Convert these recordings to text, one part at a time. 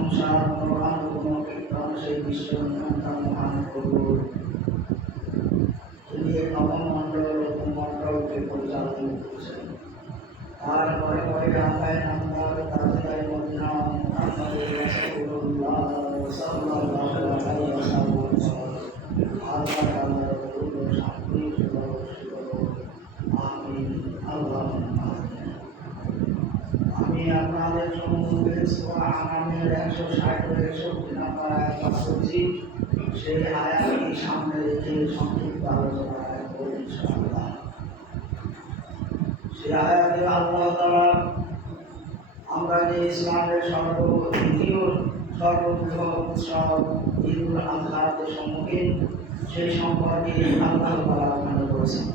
সংসার মনোরম কোনো কীর্তন সেই বিশ্বনাথ মহান কবুল। তিনি নবম মণ্ডলকে পরিচালনা করছেন। তারপরে পরে আকায় নামদার তাজদাই মদিনা মুহাম্মদুর রাসূলুল্লাহ সাল্লাল্লাহু আলাইহি ওয়াসাল্লাম আল্লাহ তাআলার দরুদ শান্তি আমিন আল্লাহুম্মা আমিন। আমি আপনাদের সম্মুখে সূরা আনামের 160 নম্বর আয়াত পাঠ করছি। সেই আয়াতটি সামনে রেখে সংক্ষিপ্ত আলোচনা করব ইনশাআল্লাহ। সেই আয়াতে আল্লাহ তাআলা আমরা যে ইসলামের সর্বদ্বিতীয় সর্ববৃহৎ উৎসব ঈদুল আজহার সম্মুখীন, সেই সম্পর্কে আল্লাহ তাআলা আলোচনা করেছেন।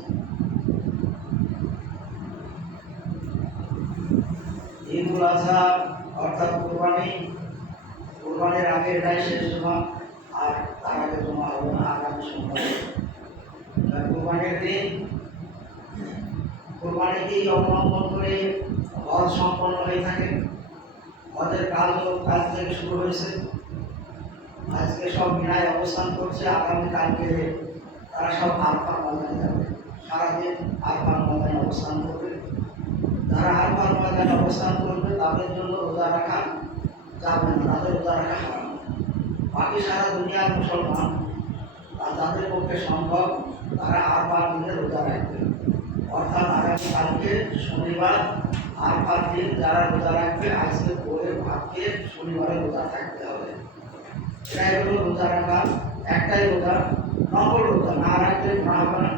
ঈদুল আজহা অর্থাৎ কোরবানির আগে এটাই শেষ জমা, আর তার আগে জমা হবে না আগামী সোমবার। কোরবানির দিন কোরবানিকেই অবলম্বন করে হজ সম্পন্ন হয়ে থাকে। হজের কাজও কাজ থেকে শুরু হয়েছে। আজকে সব মিনায় অবস্থান করছে, আগামীকালকে তারা সব আরফার ময়দানে যাবে। সারাদিন আরফার ময়দানে অবস্থান করবে। যারা আরফার ময়দানে অবস্থান করবে তাদের জন্য রোজা রাখা যাবে না, তাদের রোজা রাখা হারাম। বাকি সারা দুনিয়ার মুসলমান আর যাদের পক্ষে সম্ভব তারা আরফার দিনে রোজা রাখবে। অর্থাৎ আগামীকালকে শনিবার আরফার দিন যারা রোজা রাখবে আজকে পরে ভাবকে শনিবারে রোজা থাকতে হবে। এটাই হলো রোজা রাখা। একটাই রোজা, নকল রোজা, না রাখলে না হবে না,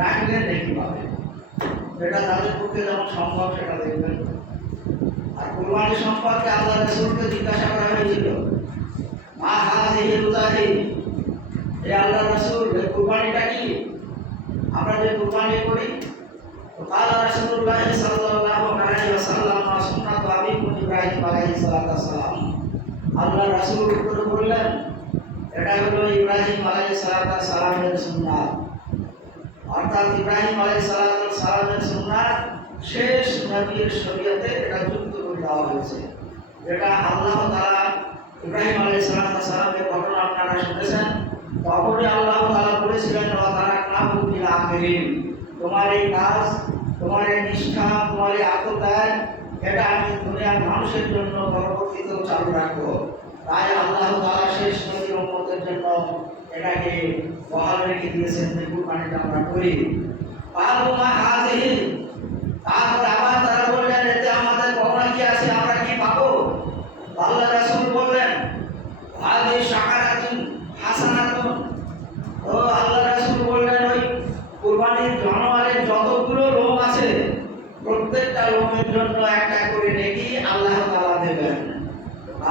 রাখলে নেকি পাবে। এটা তাদের পক্ষে যেমন সম্ভব সেটা দেখবেন। আর কুরবানি সম্পর্কে আল্লাহ রাসূলকে জিজ্ঞাসা করা হয়েছিল, মা হাযিহি রোজাহি, হে আল্লাহ রাসূল এই কুরবানিটা কি? আমরা যে কুরবানি করি, তো কালা রাসূলুল্লাহ সাল্লাল্লাহু আলাইহি ওয়াসাল্লাম সুন্নাত আবিকুম ইব্রাহিম আলাইহিস সালাম। আল্লাহ রাসূল উত্তর বললেন, এটা হলো ইব্রাহিম আলাইহিস সালামের সুন্নাত। অর্থাৎ ইব্রাহিম আলাইহিস সালামের সুন্নাত শেষ নবীর শরীয়তে এটা যুক্ত করে দেওয়া হয়েছে। যেটা আল্লাহ তাআলা ইব্রাহিম আলাইহিস সালামের ঘটনা আপনারা শুনেছেন। তখনই আল্লাহ তাআলা বলেছিলেন, ওয়া তারাকনাহু ফিল আখিরিন, তোমার এই কাজ, তোমার এই নিষ্ঠা, তোমার এই আত্মত্যাগ, এটা আমি দুনিয়ার মানুষের জন্য পরবর্তীতেও চালু রাখবো। তাই আল্লাহ তাআলা শেষ নবীর উম্মতের জন্য এটাকে বহাল রেখে দিয়েছেন যে কুরবানিটা আমরা করি। কালু মা হাযিহি, তারপর আবার তারা বললেন, এতে আমাদের পাওনা কি আছে, আমরা কি পাবো? আল্লাহ রাসূল বললেন, হাযিহি শাকারাতুন হাসানাতুন। ও আল্লাহ রাসূল বললেন, ওই কুরবানির জানোয়ারের যতগুলো লোম আছে প্রত্যেকটা লোমের জন্য একটা করে নেকি আল্লাহ তাআলা দেবেন।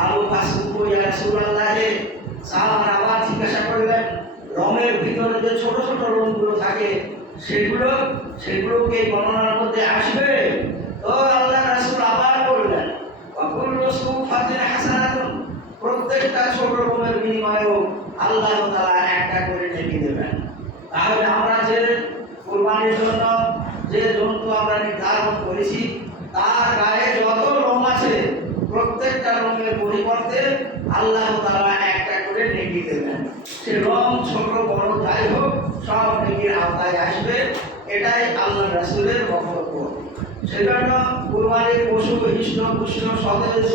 আলু ফাসুকু ইয়া রাসূলুল্লাহ, সাহাবারা আবার জিজ্ঞাসা করলেন, লোমের ভিতরে যে ছোট ছোট লোমগুলো থাকে সেগুলোকে গণনার মধ্যে আসবে? তো আল্লাহ রাসূল আবার বললেন, ওয়াকুল্লু সুফাতিন হাসানাতুন, প্রত্যেকটা ছোট লোমের বিনিময়েও আল্লাহ তাআলা একটা করে নেকি দেবেন। তাহলে আমরা যে কুরবানির জন্য যে জন্তু আমরা নির্ধারণ করেছি তার গায়ে যত লোম আছে প্রত্যেকটা লোমের পরিবর্তে আল্লাহ তাআলা একটা করে নেকি দেবেন। সে লোম ছোট বড় যাই হোক সব নেকির আওতায় আসবে। এটাই আল্লাহ রাসূলের বক্তব্য। সেজন্য কুরবানির পশু হিষ্ট পুষ্ট সতেজ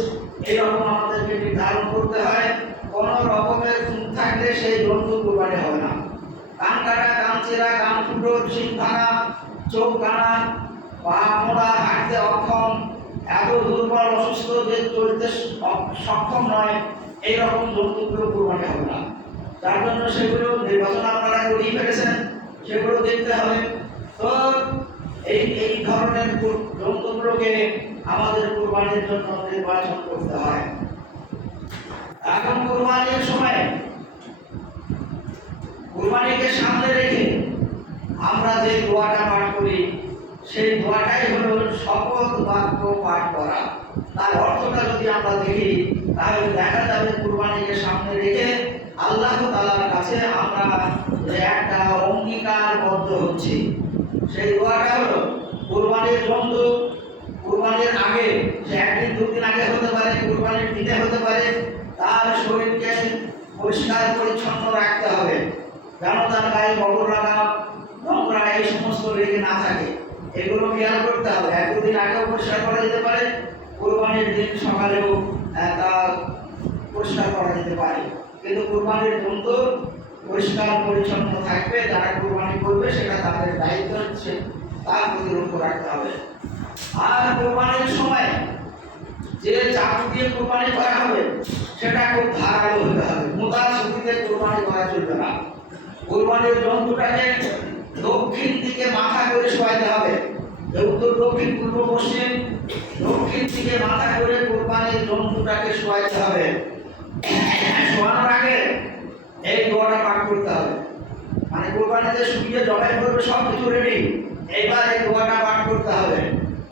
এরকম আমাদেরকে নির্ধারণ করতে হয়। কোনো রকমের খুন থাকলে সেই জন্তু কুরবানি হবে না। কান কাটা, কান চেরা, কান ফুটো, শিং ভাঙা, চোখ কানা, পা মোড়া, হাঁটতে অক্ষম, এত দুর্বল অসুস্থ যে চলতে সক্ষম নয়, এইরকম জন্তুগুলো কুরবানি হবে না। তার জন্য সেগুলো নির্বাচন আপনারা করেই ফেলেছেন, সেগুলো দেখতে হবে। তো এই ধরনের জন্তুগুলোকে আমাদের কুরবানির জন্য নির্বাচন করতে হয়। এখন কুরবানির সময় কুরবানিকে সামনে রেখে আমরা যে দোয়াটা পাঠ করি সেই দোয়াটাই হলো শপথ বাক্য পাঠ করা। তার অর্থটা যদি আমরা দেখি তাহলে দেখা যাবে কুরবানিকে সামনে রেখে আল্লাহ তাআলার কাছে আমরা যে একটা অঙ্গীকারবদ্ধ হচ্ছি। সেই দোয়াটা হলো কুরবানির জন্তু কুরবানির আগে, সে একদিন দুদিন আগে হতে পারে, কুরবানির দিনে হতে পারে, তার শরীরকে পরিষ্কার পরিচ্ছন্ন রাখতে হবে, যেন তার গায়ে গোবর লাগা, নোংরা এই সমস্ত লেগে না থাকে। এগুলো খেয়াল করতে হবে। এক দুদিন আগেও পরিষ্কার করা যেতে পারে, কুরবানির দিন সকালেও তা পরিষ্কার করা যেতে পারে। কিন্তু কুরবানির জন্তু পরিষ্কার পরিচ্ছন্ন থাকবে, যারা কুরবানি করবে সেটা তাদের দায়িত্ব, হচ্ছে তার প্রতি লক্ষ্য রাখতে হবে। আর কুরবানির সময় যে চাকু দিয়ে কুরবানি করা হবে সেটা খুব ধারালো হতে হবে। মোটা ছুটিতে কুরবানি করা চলবে না। কুরবানির জন্তুটাকে দক্ষিণ দিকে মাথা করে শোয়াইতে হবে। উত্তর দক্ষিণ পূর্ব পশ্চিম দক্ষিণ দিকে মাথা করে কুরবানির জন্তুটাকে শোয়াইতে হবে। শোয়ানোর আগে এই দোয়াটা পাঠ করতে হবে। মানে কুরবানিতে শুকিয়ে জবাই করবে, সব কিছু রেডি, এইবার এই দোয়াটা পাঠ করতে হবে।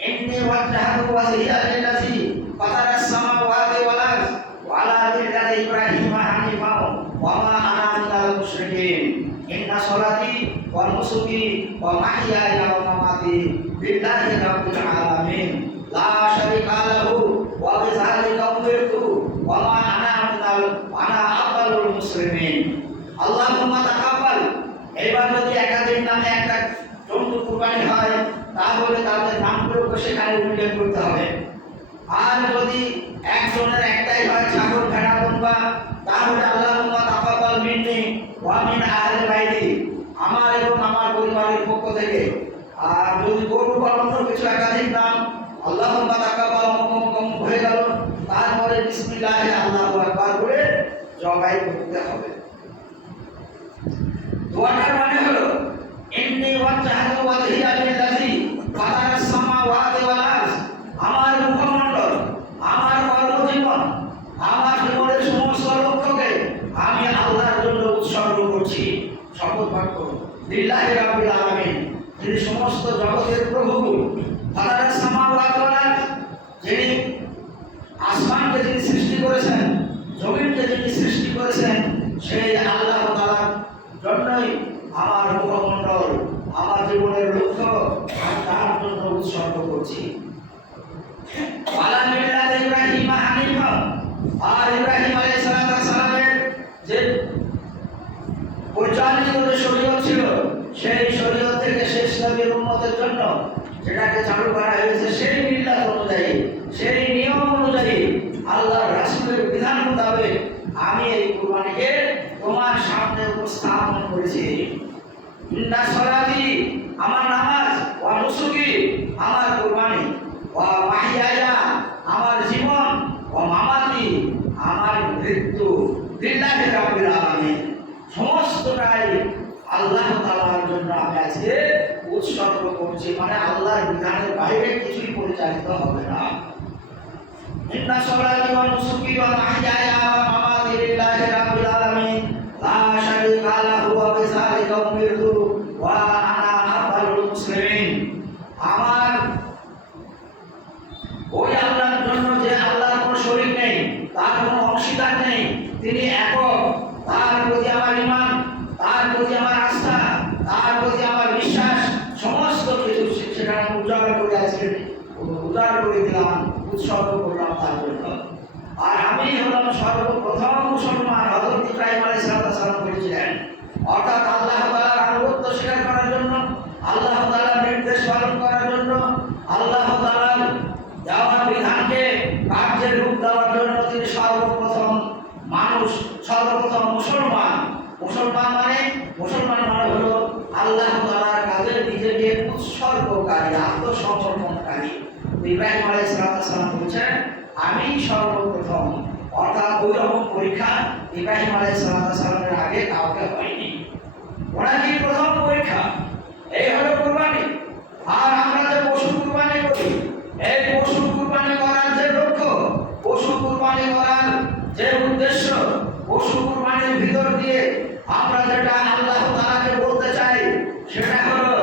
ইন্নী ওয়াজহাতু ওয়াজহিয়া লিল্লাযী ফাতারাস সামাওয়াতি ওয়াল আরদ ওয়া আলা মিল্লাতি ইব্রাহিমা হানিফা ওয়া মা আনা মিনাল মুশরিকিন। ইন্না সলাতি ওয়া নুসুকি ওয়া মাহইয়ায়া ওয়া মামাতি লিল্লাহি রাব্বিল আলামিন লা শারীকা লাহু ওয়া বিযালিকা উমিরতু ওয়া মা আনা আউয়ালুল মুসলিমিন। আল্লাহুম্মা তাকাব্বাল। এবার যদি একাধিক নামে একটা জন্তু কুরবানি হয় তাহলে তাদের নামগুলো সেখানে উল্লেখ করতে হবে। আর যদি একজনের একটাই হয়, ছাগল, ভেড়া, দুম্বা, তাহলে আল্লাহুম্মা তাকাব্বাল মিন্নি ওয়া মিন আহলি বাইতি, আমার এবং আমার পরিবারের পক্ষ থেকে। আর যদি গরু বা অন্য কিছু একাধিক নাম, আল্লাহুম্মা তাকাব্বাল হয়ে গেল, তারপরে বিসমিল্লাহি আল্লাহু আকবার করে জবাই করতে হবে। দোয়াটার মানে হলো ইন্নী ওয়াজহাতু ওয়াজহিয়া লিল্লাযী ফাতারাস সামাওয়াতি ওয়াল আরদ, আমার মুখমণ্ডল, আমার কর্মজীবন, আমার জীবনের সমস্ত লক্ষ্যকে আমি আল্লাহর জন্য উৎসর্গ করছি। শপথ পাঠ করুন। লিল্লাহি রাব্বিল আলামিন, যিনি সমস্ত জগতের প্রভু। ফাতারাস সামাওয়াতি ওয়াল আরদ, যিনি আসমানকে যিনি সৃষ্টি করেছেন, জমিনকে যিনি সৃষ্টি করেছেন, সেই আল্লাহ তাআলার জন্যই আমার মুখমণ্ডল, আমার জীবনের লক্ষ্য আমি তার জন্য উৎসর্গ করছি। ওয়ালা মিল্লাতি ইব্রাহিমা হানিফা, আর ইব্রাহিম আলাইহিস সালামের যে পরিচালিত যে শরীয়ত ছিল, সেই শরীয়ত থেকে শেষ নবীর উম্মতের জন্য যেটাকে চালু করা হয়েছে, সেই মিল্লাত অনুযায়ী, সেই নিয়ম অনুযায়ী, আল্লাহর রাসূলের বিধান মোতাবেক আমি এই কুরবানিকে তোমার সামনে উপস্থাপন করেছি। ইন্না সলাতি, আমার নামাজ, ওয়া নুসুকি, আমার কুরবানি, ওয়া মাহইয়ায়া, আমার জীবন, ওয়া মামাতি, আমার মৃত্যু, লিল্লাহি রাব্বিল আলামিন, সমস্তটাই আল্লাহ তাআলার জন্য আমি আজকে উৎসর্গ করছি। মানে আল্লাহর বিধানের বাইরে কিছুই পরিচালিত হবে না। ইন্না সলাতি ওয়া নুসুকি ওয়া মাহইয়ায়া ওয়া মামাতি লিল্লাহি রাব্বিল আলামিন লা শারীকা লাহু ওয়া বিযালিকা উমিরতু ওয়া আনা আউয়ালুল মুসলিমিন। আমার ওই আল্লাহর জন্য, যে আল্লাহর কোনো শরীক নেই, তার কোনো অংশীদার নেই, তিনি একক, তার প্রতি আমার ঈমান, তার প্রতি আমার আস্থা, তার প্রতি আমার বিশ্বাস, সমস্ত কিছু সেটা আমি উজাড় করে আজকে উজাড় করে দিলাম, উৎসর্গ করলাম তার জন্য। আর আমি হলাম সর্বপ্রথম মুসলমান। হযরত ইব্রাহিম আলাইহিস সালাম বলেছিলেন, অর্থাৎ আল্লাহ তাআলার আনুগত্য স্বীকার করার জন্য, আল্লাহ তাআলার নির্দেশ পালন করার জন্য, আল্লাহ তাআলার দেওয়া বিধানকে কার্যে রূপ দেওয়ার জন্য তিনি সর্বপ্রথম মানুষ, সর্বপ্রথম মুসলমান। মুসলমান মানে হলো আল্লাহ তাআলার কাজে নিজেকে উৎসর্গকারী, আত্মসমর্পণকারী। ইব্রাহিম আলাইহিস সালাম বলেছেন, আমি সর্বপ্রথম। অর্থাৎ ওই রকম পরীক্ষা ইব্রাহিম আলাইহিস সালামের আগে কাউকে হয়নি। ওনারই প্রথম পরীক্ষা। এই হলো কুরবানি। আর আমরা যে পশু কুরবানি করি, এই পশু কুরবানি করার যে লক্ষ্য, পশু কুরবানি করার যে উদ্দেশ্য, পশু কুরবানির ভিতর দিয়ে আমরা যেটা আল্লাহ তাআলাকে বলতে চাই, সেটা হলো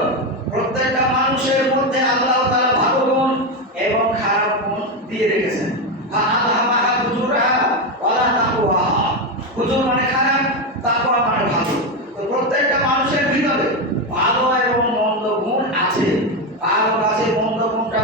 প্রত্যেকটা মানুষের মধ্যে আল্লাহ তাআলা ভালো গুণ এবং খারাপ গুণ দিয়ে রেখেছেন। ফাআলহামাহা ফুজুরাহা ওয়ালা তাকওয়াহা। ফুজুর মানে খারাপ, তাকওয়া মানে ভালো। তো প্রত্যেকটা মানুষের ভিতরে ভালো এবং মন্দ গুণ আছে। কারো কাছে মন্দ গুণটা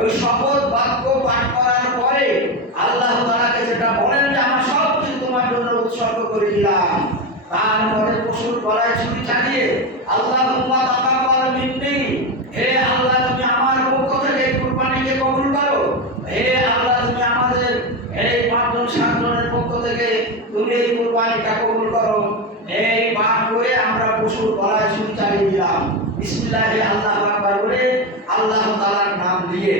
ওই শপথ বাক্য পাঠ করার পরে আল্লাহ তাআলাকে যেটা বলেন যে আমার সব কিছু তোমার জন্য উৎসর্গ করে দিলাম, তারপরে পশুর গলায় ছুরি চালিয়ে আল্লাহুম্মা তাকাব্বাল মিন্নি, হে আল্লাহ তুমি আমার পক্ষ থেকে কুরবানিকে কবুল করো, হে আল্লাহ তুমি আমাদের এই ৫ জন ৭ জনের পক্ষ থেকে তুমি এই কুরবানিটা কবুল করো। এই পাঠ করে আমরা পশুর গলায় ছুরি চালিয়ে দিলাম, বিসমিল্লাহি আল্লাহু আকবার বলে আল্লাহ তাআলার নাম দিয়ে।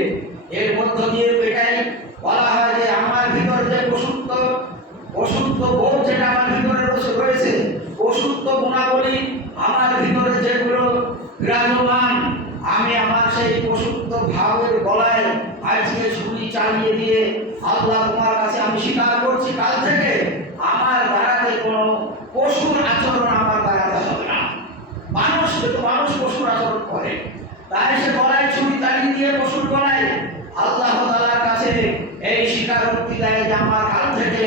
এর মধ্য দিয়ে এটাই বলা হয় যে আমার ভিতরে যে পশুত্ব বোধ যেটা আমার ভিতরে রয়েছে, পশুত্ব গুণাবলী আমার ভিতরে যেগুলো বিরাজমান, আমি আমার সেই পশুত্ব ভাবের গলায় আজকে ছুরি চালিয়ে দিয়ে আল্লাহ তোমার কাছে আমি স্বীকার করছি কাল থেকে আমার দ্বারাতে কোনো পশুর আচরণ আমার দ্বারাতে হবে না। মানুষ পশুর আচরণ করে, তাই সে গলায় ছুরি চালিয়ে দিয়ে পশুর গলায় আল্লাহ তাআলার কাছে এই স্বীকারোক্তি দেয় যে আমার কাল থেকে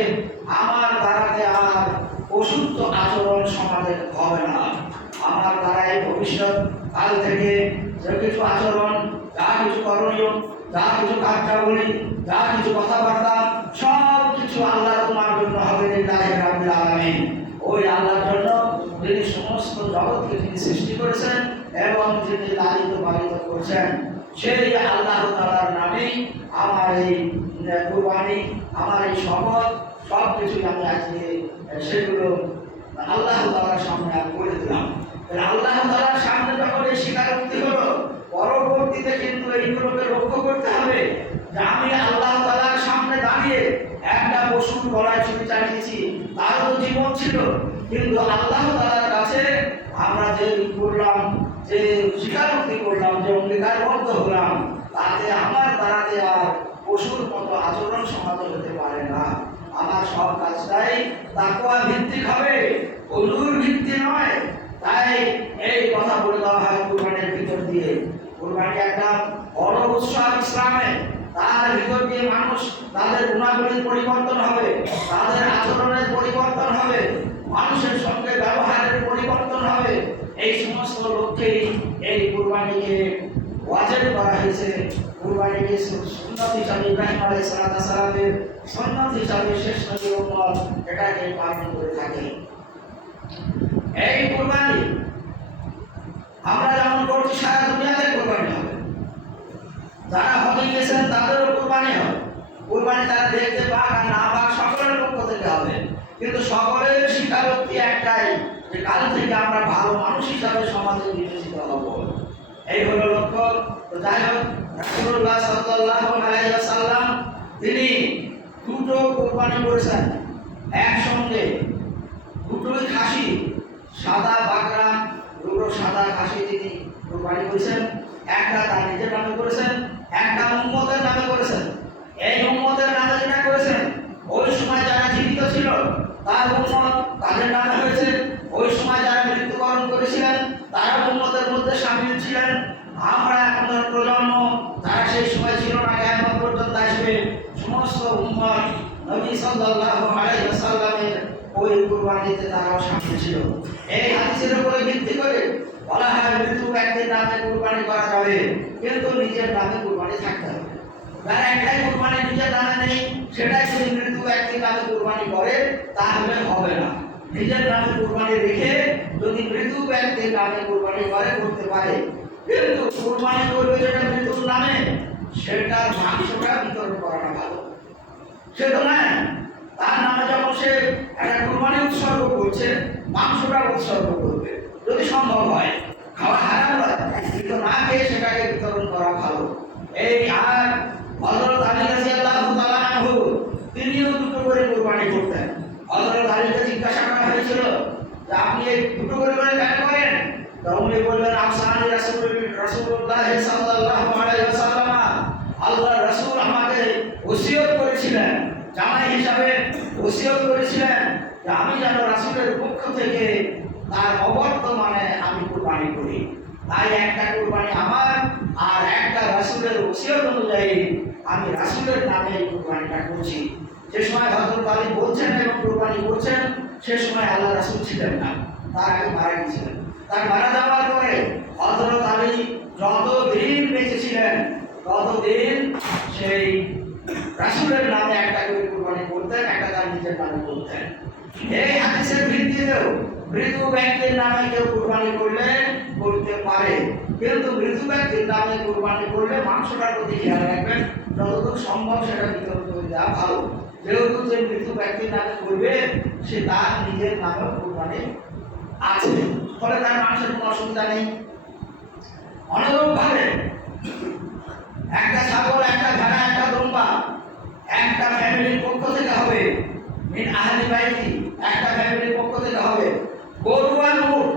আমার দ্বারাতে আর পশুত্ব আচরণ সমাজে হবে না। আমার দ্বারাই ভবিষ্যৎ কাল থেকে যে কিছু আচরণ, যা কিছু করণীয়, যা কিছু কার্যাবলী, যা কিছু কথাবার্তা, সব কিছু আল্লাহ তোমার জন্য হবে লিল্লাহি রাব্বিল আলামিন। ওই আল্লাহর জন্য যিনি সমস্ত জগৎকে যিনি সৃষ্টি করেছেন এবং যিনি লালিত পালিত করছেন, সেই আল্লাহ তাআলার নামেই আমার এই কুরবানি, আমার এই শপথ সব কিছুই আমি আজকে সেগুলো আল্লাহ তাআলার সামনে আমি করে দিলাম। আল্লাহ তাআলার সামনে যখন এই স্বীকারোক্তি হলো, পরবর্তীতে কিন্তু এইগুলোকে লক্ষ্য করতে হবে যে আমি আল্লাহ তাআলার সামনে দাঁড়িয়ে একটা পশুর গলায় ছুরি চালিয়েছি, তার তো জীবন ছিল, কিন্তু আল্লাহ তাআলার কাছে আমরা যে করলাম, যে স্বীকারোক্তি করলাম, যে অঙ্গীকারবদ্ধ হলাম, তাতে আমার দ্বারাতে আর পশুর মতো আচরণ সমাজে হতে পারে না। আমার সব কাজটাই তাকওয়া ভিত্তিক হবে, অজুর ভিত্তি নয়। তাই এই কথা বলে দেওয়া হয় কুরবানির ভিতর দিয়ে। কুরবানি একটা বড় উৎসব ইসলামে, তার ভিতর দিয়ে মানুষ তাদের গুণাবলীর পরিবর্তন হবে, তাদের আচরণের পরিবর্তন হবে, মানুষের সঙ্গে ব্যবহারের পরিবর্তন হবে। এই সমস্ত লক্ষ্যেই এই কুরবানিকে ওয়াজিব করা হয়েছে। কুরবানিকে সুন্নাত হিসাবে ইব্রাহিম আলাইহিস সালামের সুন্নাত হিসাবে শেষ নবী উম্মত এটাকে পালন করে থাকে। এই কুরবানি আমরা যেমন করছি, সারা দুনিয়াতে কুরবানি হবে, যারা হজে গেছেন তাদেরও কুরবানি হবে। কুরবানি তারা দেখতে পাক আর না পাক সকলের পক্ষ থেকে হবে, কিন্তু সকলের স্বীকারোক্তি একটাই যে কাল থেকে আমরা ভালো মানুষ হিসাবে সমাজে বিবেচিত হব। এই হলো লক্ষ্য। তো যাই হোক, রাসূলুল্লাহ সাল্লাল্লাহু আলাইহি ওয়াসাল্লাম তিনি দুটো কুরবানি করেছেন একসঙ্গে, দুটোই খাসি, সাদা বাকরা, দুটো সাদা খাসি তিনি কুরবানি করেছেন। একটা তার নিজের নামে করেছেন, একটা উম্মতের নামে করেছেন। এই উম্মতের নামে যেটা করেছেন, ওই সময় যারা জীবিত ছিল তার উম্মত তাদের নামে হয়েছে, ওই সময় যারা মৃত্যুবরণ করেছিলেন তারা উম্মতের মধ্যে শামিল ছিলেন। আমরা এখনকার প্রজন্ম যারা সেই সময় ছিল না, কিয়ামত পর্যন্ত আসবে, সমস্ত উম্মত নবী সাল্লাল্লাহু আলাইহি ওয়াসাল্লামের ওই কুরবানিতে তারাও শামিল ছিল। এই হাদিসের উপরে ভিত্তি করে বলা হয় মৃত ব্যক্তির নামে কুরবানি করা যাবে, কিন্তু নিজের নামে কুরবানি থাকতে হবে। যারা একটাই কুরবানি নিজের নামে নেই, সেটাই যদি মৃত ব্যক্তির নামে কুরবানি করে তাহলে হবে না। নিজের নামে কুরবানি রেখে যদি মৃত ব্যক্তির নামে কুরবানি করতে পারে, কিন্তু কুরবানি করবে যেটা মৃত্যুর নামে, সেটার মাংসটা বিতরণ করাটা ভালো। সে তো নয় তার নামে যখন সে একটা কুরবানি উৎসর্গ করছে, মাংসটা উৎসর্গ করবে যদি সম্ভব হয়। খাওয়া হারাম নয়, কিন্তু না খেয়ে সেটাকে বিতরণ করা ভালো। এই আর হযরত আলী রাদিয়াল্লাহু তাআলা আনহু তিনিও দুটো করে কুরবানি করতেন। হযরত আলীকে জিজ্ঞাসা করা হয়েছিল যে আপনি এই দুটো করে কেন করেন? উনি বললেন, আফসানি রাসূলুল্লাহ সাল্লাল্লাহু আলাইহি ওয়াসাল্লাম, আল্লাহর রাসূল আমাকে ওসিয়ত করেছিলেন, জামাই হিসাবে ওসিয়ত করেছিলেন যে আমি যেন রাসূলের পক্ষ থেকে তার অবর্তমানে আমি কুরবানি করি। তাই একটা কুরবানি আমার আর একটা রাসূলের ওসিয়ত অনুযায়ী আমি রাসূলের নামে এই কুরবানিটা করছি। যে সময় হযরত আলী বলছেন এবং কুরবানি করছেন, সে সময় আল্লাহ রাসূল ছিলেন না, তার আগে মারা গিয়েছিলেন। তার মারা যাওয়ার পরে হযরত আলী যতদিন বেঁচে ছিলেন ততদিন সেই রাসূলের নামে একটা করে কুরবানি করতেন, একটা তার নিজের নামে করতেন। এই হাদিসের ভিত্তিতেও মৃত ব্যক্তির নামে কেউ কুরবানি করলে করতে পারে, কিন্তু মৃত ব্যক্তির নামে কুরবানি করলে মাংসটার প্রতি খেয়াল রাখবেন, যতদূর সম্ভব সেটা বিতরণ করে দেওয়া ভালো। যেহেতু যে মৃত ব্যক্তির নামে করবে সে তার নিজের নামেও কুরবানি আছে, ফলে তার মাংসের কোনো অসুবিধা নেই। অনুরূপ ভাবে একটা ছাগল, একটা ভেড়া, একটা দুম্বা একটা ফ্যামিলির পক্ষ থেকে হবে, মিন আহলি বাইতি একটা ফ্যামিলির পক্ষ থেকে হবে। গরু আর উট,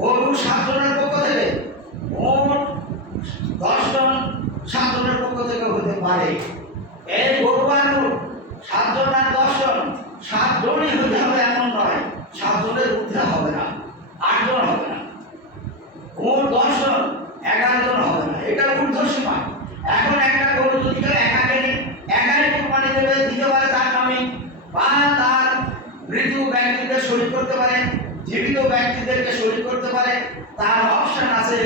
গরু 7 জনের পক্ষ থেকে, উট 10 জন 7 জনের পক্ষ থেকে হতে পারে। এই গরু আর উট 7 জন আর 10 জন 7 জনই হতে হবে এমন নয়, 7 জনের ঊর্ধ্বে হবে না, 8 জন হবে না। উট 10 জন 11 জন হবে না, এটা ঊর্ধ্ব সীমা। এখন একটা গরু যদি কেউ একাই কুরবানি দেবে, দিতে পারে তার নামে, বা তার মৃত ব্যক্তিদের শরীক করতে পারে, জীবিত ব্যক্তিদেরকে শরীক করতে পারে, তার অপশন আছে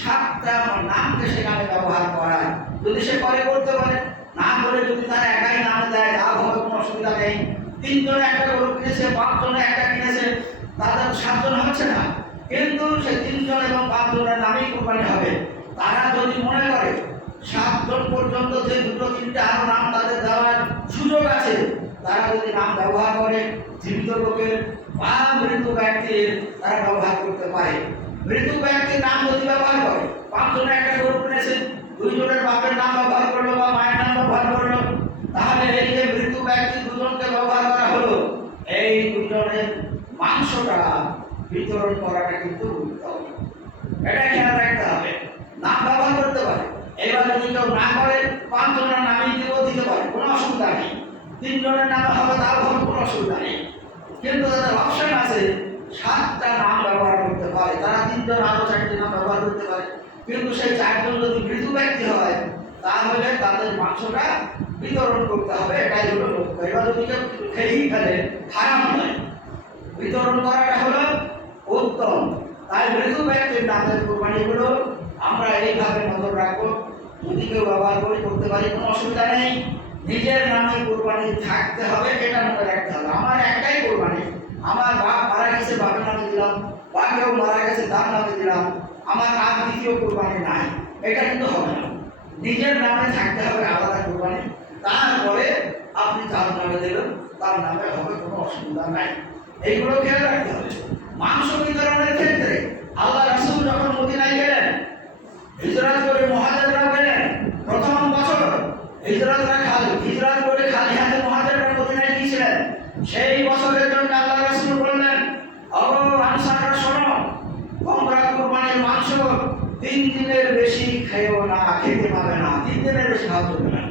7টা নামকে সেখানে ব্যবহার করা। যদি সে করতে পারে, না করে যদি তার একাই নাম দেয় তা হবে, কোনো অসুবিধা নেই। 3 জনে একটা গরু কিনেছে, 5 জনে একটা কিনেছে, তাদের 7 জন হচ্ছে না, কিন্তু সে 3 জন এবং 5 জনের নামেই কুরবানি হবে। তারা যদি মনে করে 7 জন পর্যন্ত যে 2-3টে আরো নাম তাদের দেওয়ার সুযোগ আছে, তারা যদি নাম ব্যবহার করে জীবিত লোকের বা মৃত ব্যক্তির, তারা ব্যবহার করতে পারে। মৃত ব্যক্তির নাম যদি ব্যবহার করে, 5 জনে একটা গরু কিনেছে, 2 জনের বাপের নাম ব্যবহার করলো বা মায়ের নাম ব্যবহার করলো, তাহলে এই যে মৃত ব্যক্তি 2 জনকে ব্যবহার করা হলো, এই 2 জনের মাংসটা বিতরণ করাটা কিন্তু উত্তম। এটা খেয়াল রাখতে হবে। নাম ব্যবহার করতে পারে, এবার যদি কেউ না করে 5 জনের নামই দিতে পারে, কোনো অসুবিধা নেই। 3 জনের নামে হবে, তাও হবে, কোনো অসুবিধা নেই। কিন্তু তাদের অপশন আছে 7টা নাম ব্যবহার করতে পারে, তারা 3 জন আরো 4টি নাম ব্যবহার করতে পারে। কিন্তু সেই 4 জন যদি মৃত ব্যক্তি হয়, তাহলে তাদের মাংসটা বিতরণ করতে হবে, এটাই হলো লক্ষ্য। এবার যদি কেউ খেয়েই ফেলে, হারাম নয়, বিতরণ করাটা হলো উত্তম। তাই মৃত ব্যক্তির নামের কুরবানিগুলো আমরা এইভাবে নজর রাখবো। যদি কেউ ব্যবহার করতে পারি, কোনো অসুবিধা নেই। নিজের নামে কুরবানি থাকতে হবে, এটা মনে রাখতে হবে। আমার একটাই কুরবানি, আমার বাপ মারা গেছে বাপের নামে দিলাম, বা কেউ মারা গেছে তার নামে দিলাম, আমার আর দ্বিতীয় কুরবানি নাই, এটা কিন্তু হবে না। নিজের নামে থাকতে হবে আলাদা কুরবানি, তারপরে আপনি যার নামে দিলেন তার নামে হবে, কোনো অসুবিধা নাই। এইগুলো খেয়াল রাখতে হবে। মাংস বিতরণের ক্ষেত্রে আল্লাহ রাসূল যখন মদিনায় গেলেন, হিজরত করে মুহাজিররা গেলেন, প্রথম বছর হিজরত করে খালি হাতে মুহাজিররা মদিনায় গিয়েছিলেন। সেই বছরের জন্য আল্লাহ রাসূল বললেন, ওগো আনসাররা শোনো, তোমরা কুরবানির মাংস 3 দিনের বেশি খেও না, খেতে পাবে না, 3 দিনের বেশি খাওয়া যাবে না।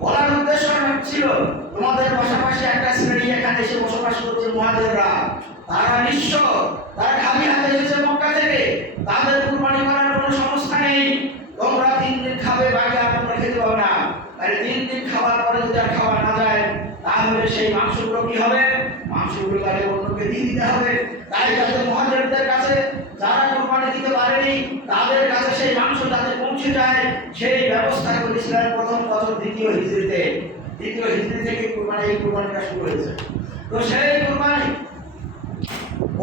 বলার উদ্দেশ্য ছিল, তোমাদের পাশাপাশি একটা শ্রেণী এখানে এসে বসবাস করছে মুহাজিররা, তারা নিঃস্ব, তারা খালি হাতে এসেছে মক্কা থেকে, তাদের কুরবানি করার কোনো সংস্থা নেই। তোমরা 3 দিন খাবে, বাকি আর তোমরা খেতে পাবে না। তাই 3 দিন খাবার পরে যদি আর খাওয়া না যায়, তাহলে সেই মাংসগুলো কি হবে? মাংসগুলো তাহলে অন্যকে দিয়ে দিতে হবে। তাই যাতে মুহাজিরদের কাছে যারা কুরবানি দিতে পারেনি, তাদের কাছে সেই মাংস যাতে পৌঁছে যায়, সেই ব্যবস্থা করেছিলেন প্রথম বছর দ্বিতীয় হিজরিতে থেকে কুরবানিটা শুরু হয়েছে। তো সেই কুরবানি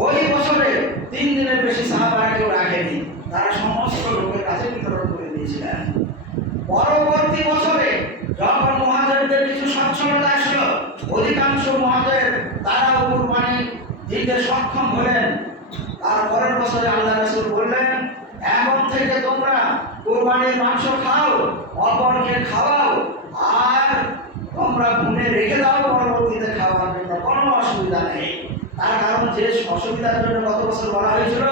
ওই বছরে 3 দিনের বেশি সাহাবারা কেউ রাখেনি, তারা সমস্ত লোকের কাছে বিতরণ করে দিয়েছিলেন। পরবর্তী বছরে যখন মুহাজিরদের কিছু সচ্ছলতা আসলো, অধিকাংশ মুহাজির তারাও কুরবানি দিতে সক্ষম হলেন, তার পরের বছরে আল্লাহ রাসূল বললেন, এখন থেকে তোমরা কুরবানির মাংস খাও, অপরকে খাওয়াও, আর তোমরা ভুনে রেখে দাও পরবর্তীতে খাওয়ার জন্য, কোনো অসুবিধা নেই। তার কারণ যে অসুবিধার জন্য গত বছর বলা হয়েছিল,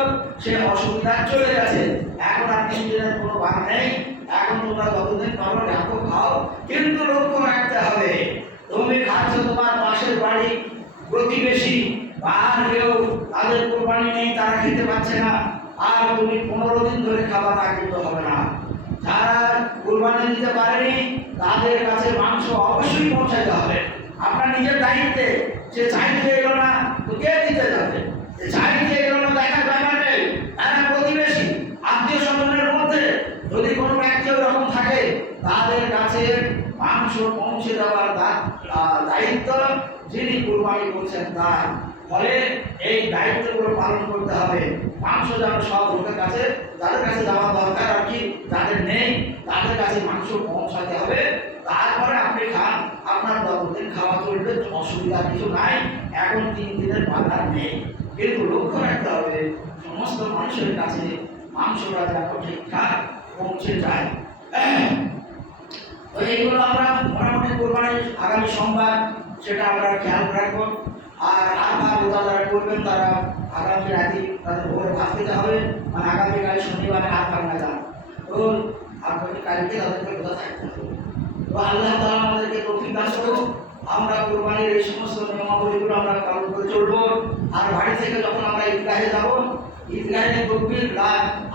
সে অসুবিধা চলে গেছে। এখন আর 3 দিনের কোনো ভাগ নেই, এখন তোমরা যতদিন পারো রাখো, খাও, কিন্তু লক্ষ্য রাখতে হবে, তুমি খাচ্ছ তোমার পাশের বাড়ি প্রতিবেশী, আর কেউ তাদের কোরবানি নেই, তারা খেতে পাচ্ছে না, আর তুমি 15 দিন ধরে খাবার না কিন্তু হবে না। যারা কোরবানি দিতে পারেনি তাদের কাছে মাংস অবশ্যই পৌঁছাতে হবে। আপনার নিজের দায়িত্বে, সে চাইতে এলো না তো কে দিতে যাবে? চাইতে এলো না দেখার ব্যাপার নেই, তারা প্রতিবেশী আত্মীয় স্বজনের মধ্যে যদি কোনো ব্যক্তি ওরকম থাকে তাদের কাছে মাংস পৌঁছে দেওয়ার দায়িত্ব যিনি কুরবানি করছেন তার। ফলে এই দায়িত্বগুলো পালন করতে হবে। মাংস যেন সব লোকের কাছে, যাদের কাছে যাওয়া দরকার আর কি, যাদের নেই তাদের কাছে মাংস পৌঁছাতে হবে। তারপরে আপনি খান, আপনার 10 দিন খাওয়া চলবে, অসুবিধা কিছু নাই। এখন 3 দিনের বাজার নেই, কিন্তু লক্ষ্য রাখতে হবে সমস্ত মানুষের কাছে মাংসটা যেন ঠিকঠাক পৌঁছে যায়। তো এইগুলো আমরা মোটামুটি কোরবানির আগামী সোমবার সেটা আমরা খেয়াল রাখবো। আর আরফা রোজা যারা করবেন তারা আগামী রাতে তাদের ভোরে ভাত খেতে হবে, মানে আগামীকাল শনিবারে আরফা না যান, তো আগামীকালকে তাদেরকে রোজা থাকতে হবে। তো আল্লাহ তাআলা আমাদেরকে তৌফিক দান করুন, আমরা কোরবানির এই সমস্ত নিয়মাবলীগুলো আমরা পালন করে চলবো। আর বাড়ি থেকে যখন আমরা ঈদগাহে যাব, ঈদগাহে তাকবীর,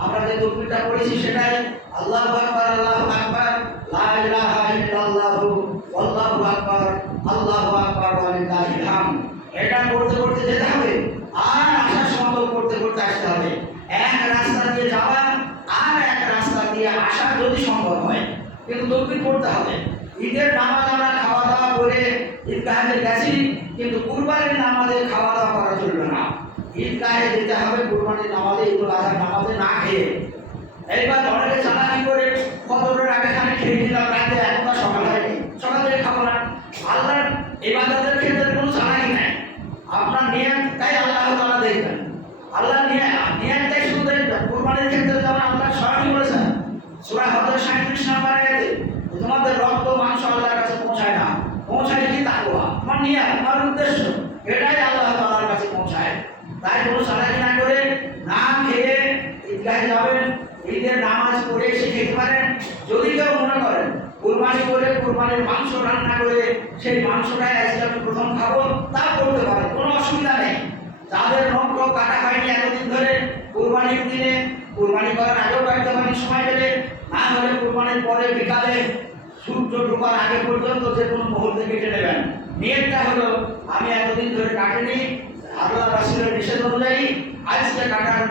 আমরা যে তাকবীরটা পড়েছি সেটাই আল্লাহু আকবার, আল্লাহু আকবার, লা ইলাহা ইল্লাল্লাহু আল্লাহু আকবার, আল্লাহু আকবার ওয়া লিল্লাহিল হামদ। এটা করতে করতে যেতে হবে, আর আসার সময় করতে করতে আসতে হবে। এক রাস্তা দিয়ে যাওয়া আর এক রাস্তা দিয়ে আসা যদি সম্ভব হয়, কিন্তু তাকবীর পড়তে হবে। ঈদের নামাজ আমরা খাওয়া দাওয়া করে ঈদগাহে গেছি, কিন্তু কুরবানির নামাজে খাওয়া দাওয়া করা চলবে না। ঈদগাহে যেতে হবে কুরবানির নামাজে, ঈদুল আজহার নামাজে না খেয়ে। এইবার অনেকে চালাকি করে ফজরের আগে খানে খেয়ে নিলাম, রাতে এখন তো সকাল হয়নি, সকাল থেকে খাবো না। আল্লাহর ইবাদতের ক্ষেত্রে কোনো চালাকি নাই, আপনার নিয়তটাই আল্লাহ তাআলা দেখবেন। আল্লাহ নিয়তটাই শুধু দেখবেন। কুরবানির ক্ষেত্রে যেমন আল্লাহ স্বয়ং বলেছেন সূরা হজের 37 নম্বর আয়াতে, তোমাদের রক্ত মাংস আল্লাহর কাছে পৌঁছায় না, পৌঁছায় কি তাকওয়া, তোমার নিয়ত, তোমার উদ্দেশ্য, এটাই আল্লাহ তাআলার কাছে পৌঁছায়। তাই কোনো চালাকি না করে না খেয়ে ঈদগাহে যাবেন, ঈদের নামাজ পড়ে এসে খেতে পারেন। যদি কেউ মনে করেন কুরবানি করে কুরবানির মাংস রান্না করে সেই মাংসটাই আজকে আমি প্রথম খাবো, তা করতে পারেন, কোনো অসুবিধা নেই। যাদের নখ কাটা হয়নি এতদিন ধরে, কুরবানির দিনে কুরবানি করার আগেও কাটতে পারেন সময় পেলে, না হলে কুরবানির পরে বিকালে সূর্য ডোবার আগে পর্যন্ত যে কোনো মুহূর্তে কেটে নেবেন। নিয়তটা হলো আমি এতদিন ধরে কাটিনি, আল্লাহ রাসূলের নিষেধ অনুযায়ী আজকে কাটার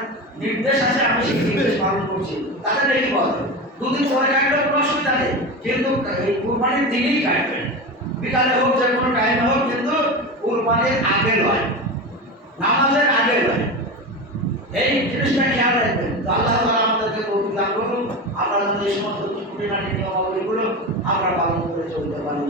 নির্দেশ আছে, আমি সেই নির্দেশ পালন করছি। তাতে কি বলে 2 দিন পরে কাটলেও কোনো অসুবিধা নেই, কিন্তু এই কুরবানির দিনেই কাটবেন, বিকালে হোক যে কোনো টাইমে হোক, কিন্তু কুরবানির আগে নয়, নামাজের আগে নয়। এই জিনিসটা খেয়াল রাখবেন। তো আল্লাহ তাআলা আমাদেরকে তৌফিক দান করুন, আমরা যেন এই সমস্ত খুঁটিনাটি নিয়মাবলীগুলো আমরা পালন করে চলতে পারি।